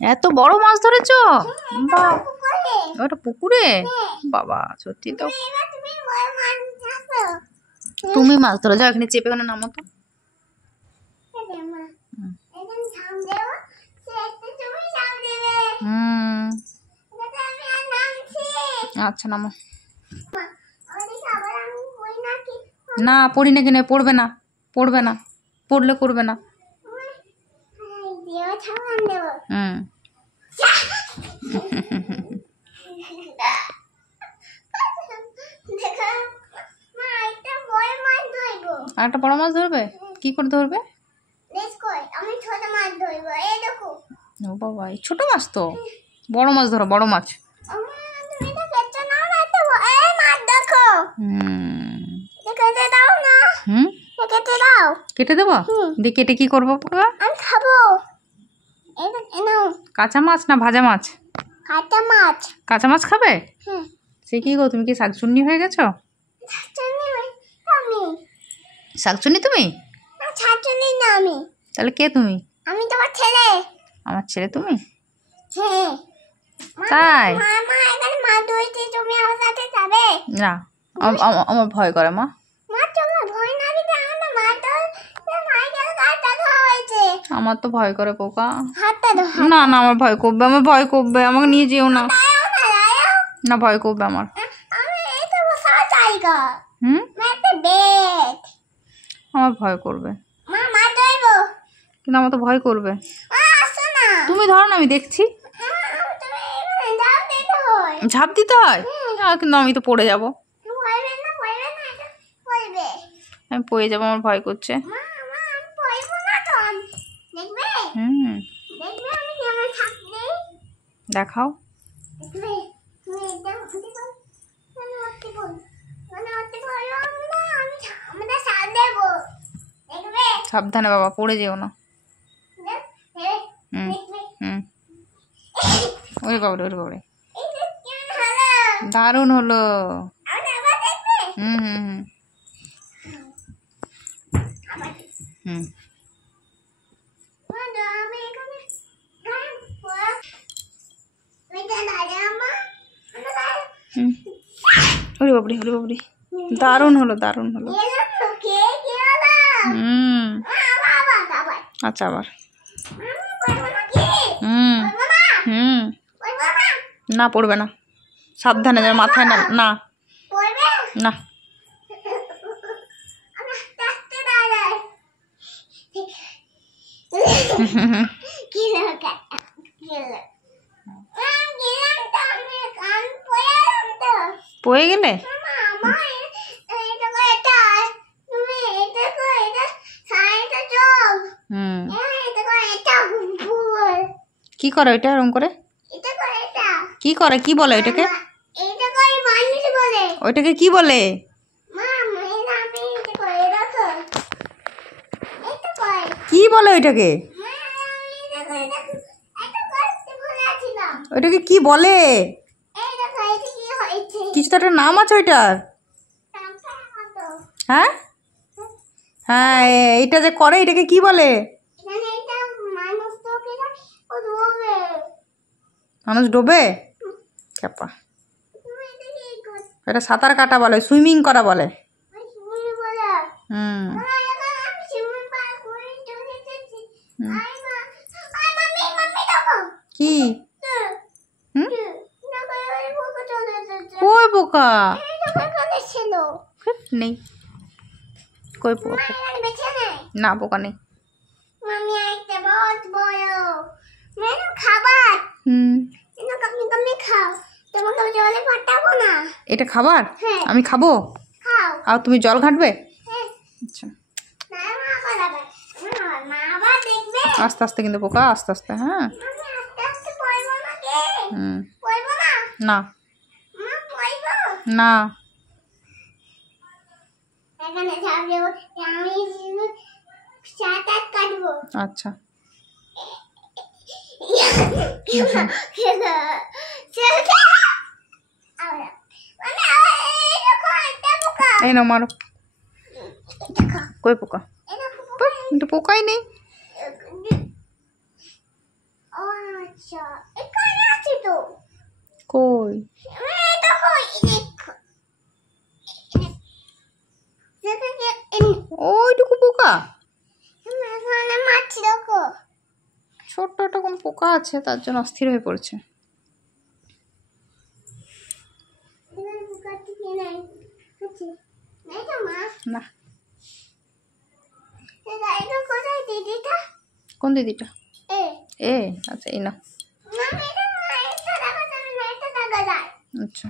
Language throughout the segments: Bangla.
এত বড় মাছ ধরেছো? ওটা পুকুরে? বাবা সত্যি তো। তুমি মাছ ধরো, যাও এখানে চেপে ওখানে নামো তো। আচ্ছা নামো। না পড়ি না, কিনে পড়বে না, পড়বে না, পড়লে করবে না। আরেকটা বড় মাছ ধরবে? কি করে ধরবে? ও বাবা, এই ছোট মাছ তো। বড় মাছ ধরো, বড় মাছ। কেটে দেবো? দিয়ে কেটে কি করবো? কাঁচা মাছ না ভাজা মাছ? কাঁচা মাছ খাবে? সে কি গো, তুমি কি শাকচুন্নি হয়ে গেছো? শাকচুন্নি তুমি? তাহলে কে তুমি? আমি তোমার ছেলে। আমার ছেলে তুমি? তাই? না, আমার ভয় করে মা। আমার তো ভয় করে পোকা। না না, আমার ভয় করবে, আমার ভয় করবে, আমাকে নিয়ে যেও না। না ভয় করবে আমার। আমার ভয় করবে, কিন্তু আমার তো ভয় করবে। তুমি ধরো না, আমি দেখছি। ঝাঁপ দিতে হয়? কিন্তু আমি তো পড়ে যাবো। আমি পড়ে যাবো, আমার ভয় করছে। দেখাও। সাবধানে বাবা, পড়ে যেও না। ওরে বাবরে, ওরে বাবরে, দারুণ হলো। ওরে বাবরে, ওরে বাবরে, দারুণ হলো, দারুণ হলো। আচ্ছা আবার। না পড়বে না, সাবধানে যাবে, মাথায় না। না না, পড়ে গেলে কি করে ওইটা এরকম করে? কি করে, কি বলে ওইটাকে? ওইটাকে কি বলে? কি বলে ওইটাকে? ওইটাকে কি বলে? কিছু তো একটা নাম আছে ওইটার। হ্যাঁ হ্যাঁ, এইটা যে করে এটাকে কি বলে? মানুষ ডোবে? ক্যাপা, এটা সাঁতার কাটা বলে, সুইমিং করা বলে। কি কই পোকা? নেই, কই পোকা? না পোকা নেই। এটা খাবার? আমি খাবো? আর তুমি জল ঘাটবে? আচ্ছা, আস্তে আস্তে কিন্তু পোকা, আস্তে আস্তে। হ্যাঁ না না, আচ্ছা এই নাও মারো। কই পোকা? কিন্তু পোকাই নেই। কই ওইটুকু পোকা? ছোট্ট একটা কোন পোকা আছে, তার জন্য অস্থির হয়ে পড়েছে। না, কোন দিদিটা? এ আচ্ছা, এই না। আচ্ছা,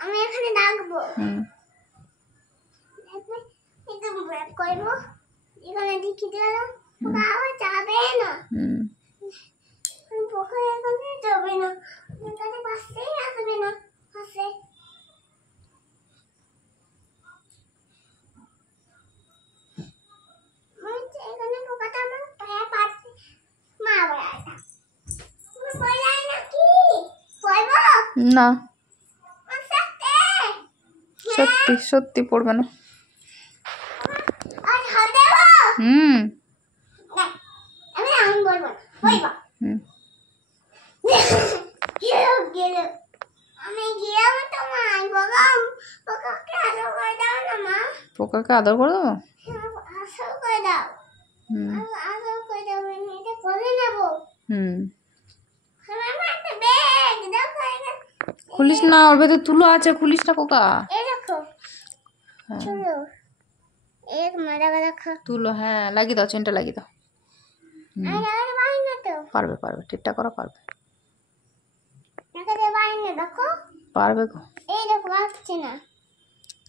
আমি এখানে ডাকবো, করবো, এখানে লিখে দিলাম, বাবা যাবে না, পোকা এখানে যাবে না, এখানে পাশেই আসবে না, পাশে এখানে পোকাটা আমার পায়ে পাচ্ছে, মা বলা বলাই নাকি পড়বো না, সত্যি সত্যি পড়বে না। হুম আমি বলবো বলবো আমি গিয়ে তোমার পোকাকে আদর করে দাও না মা। পোকাকে আদর করে দেবো? আদর করে দাও, আদর করে দাও, আমি এটা করে নেবো। খুলিস না, ওর ভেতরে তুলো আছে, খুলিস না পোকা। এই দেখো তুলো, এক মারা রাখা তুলো, হ্যাঁ লাগিয়ে দাও, চেনটা লাগিয়ে দাও। পারবে পারবে, ঠিকঠাক করা পারবে, দেখো পারবে গো। এই দেখো আসছে না,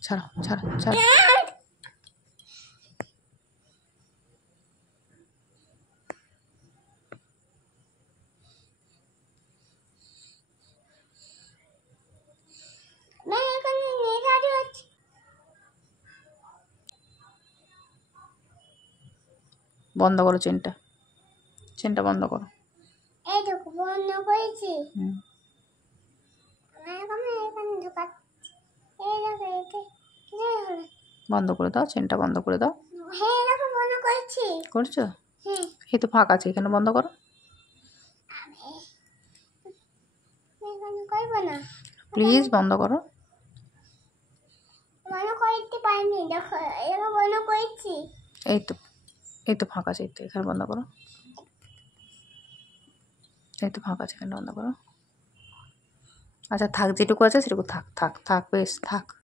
ছাড়ো ছাড়ো ছাড়ো। বন্ধ করো চেনটা, চেনটা বন্ধ করো। এই দেখো বন্ধ করেছি, বন্ধ করে দাও, চেনটা বন্ধ করে দাও। হ্যাঁ দেখো বন্ধ করেছি। করছো? এই তো ফাঁক আছে, এখানে বন্ধ করো। প্লিজ বন্ধ করো। বন্ধ করতে পারিনি, দেখো এবার বন্ধ করেছি। এই তো, এই তো ফাঁকা আছে, এই তো এখানে বন্ধ করো। এই তো ফাঁকা আছে, এখানে বন্ধ করো। আচ্ছা থাক, যেটুকু আছে সেটুকু থাক, থাক থাক, বেশ থাক।